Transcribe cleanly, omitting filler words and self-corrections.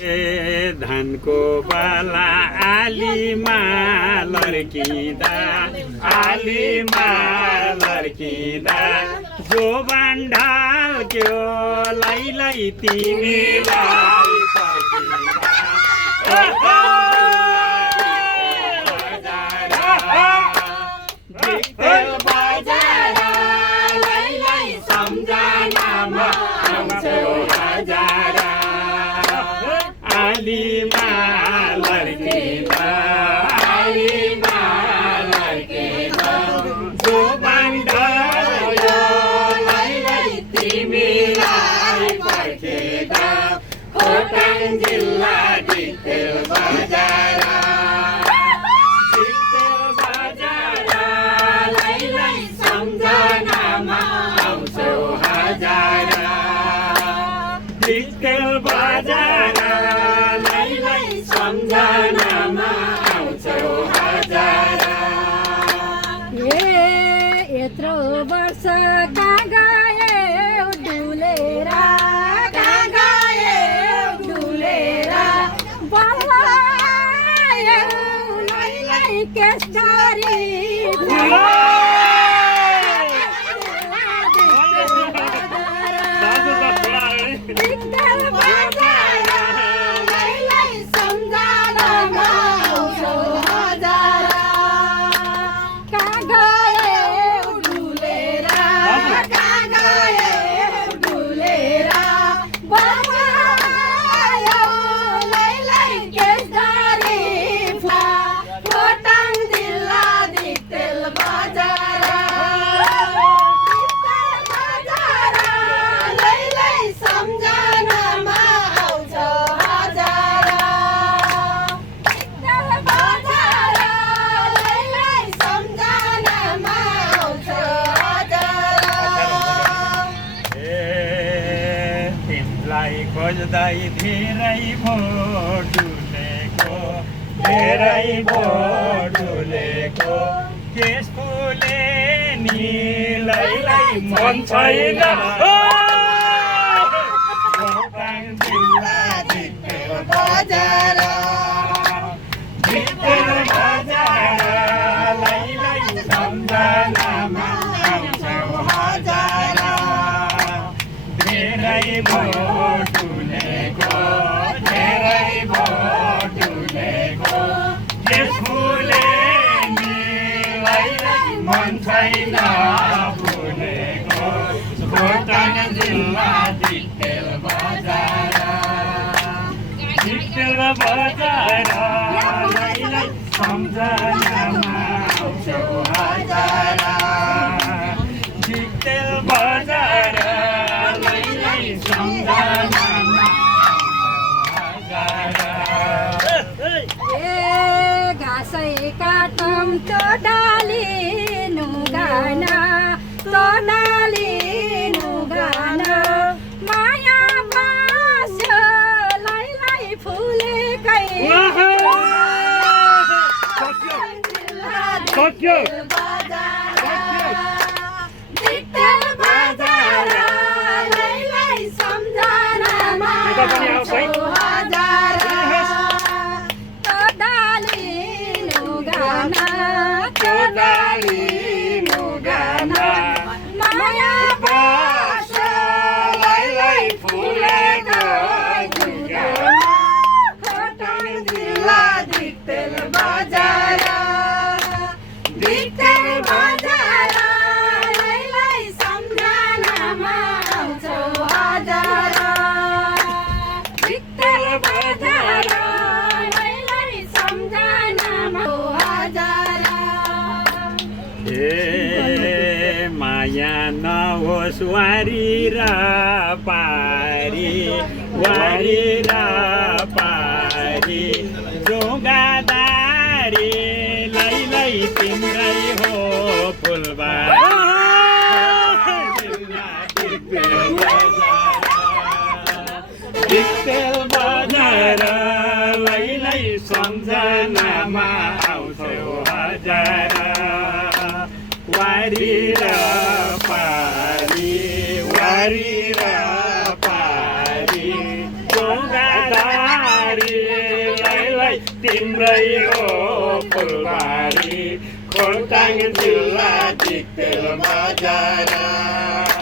धानको बाला आलीमा लड्किँदा आलीमा लड्किँदा जो बान्ढाल्क्यो लैलै तिमीलाई पर्खिँदा बजार लैलै सम्झनामा आउँछौ हजार आलीमा लड्किँदा आलीमा लड्किँदा जो बान्ढाल्यो लैलै तिमीलाई पर्खिँदा खोटाङ जिल्ला डिक्टेल बजार लैलै सम्झनामा आउँछौ हजार डिक्टेल बजार सम्झनामा आउँछौ हजार यत्रो वर्ष कहाँ गयौ डुलेर कहाँ गयौ डुलेर बल्लायौ लैलै केशरी खोज्दै धेरै भो डुलेको केस फुले नि लैलै मन छैन खोटाङ जिल्ला डिक्टेल बजार लैलै सम्झनामा आउँछौ हजार धेरै भो डुलेको केस फुले नि लैलै मन छैन फुलेको खोटाङ जिल्ला डिक्टेल बजार लैलै सम्झनामा आउँछौ हजार डिक्टेल बजार लैलै सम्झनामा घाँसै काटम तो डालिनु गाना माया बास्यो लैलै फुलेकै डिक्टेल बजार लैलै सम्झनामा आउँछौ हजार माया बास्यो लैलै फुलेको खोटाङ जिल्ला डिक्टेल बजार लैलै सम्झनामा आउँछौ हजार डिक्टेल बजार लैलै सम्झनामा हजार माया नहोस् वारी र पारी जोगादारी लैलै तिम्रै हो फुलबारी डिक्टेल बजार लैलै सम्झनामा आउँछौ हजार वारी र पारी जोगादारी फुलबारीलाई तिम्रै हो फुलबारी खोटाङ जिल्ला दिक्तेल बजार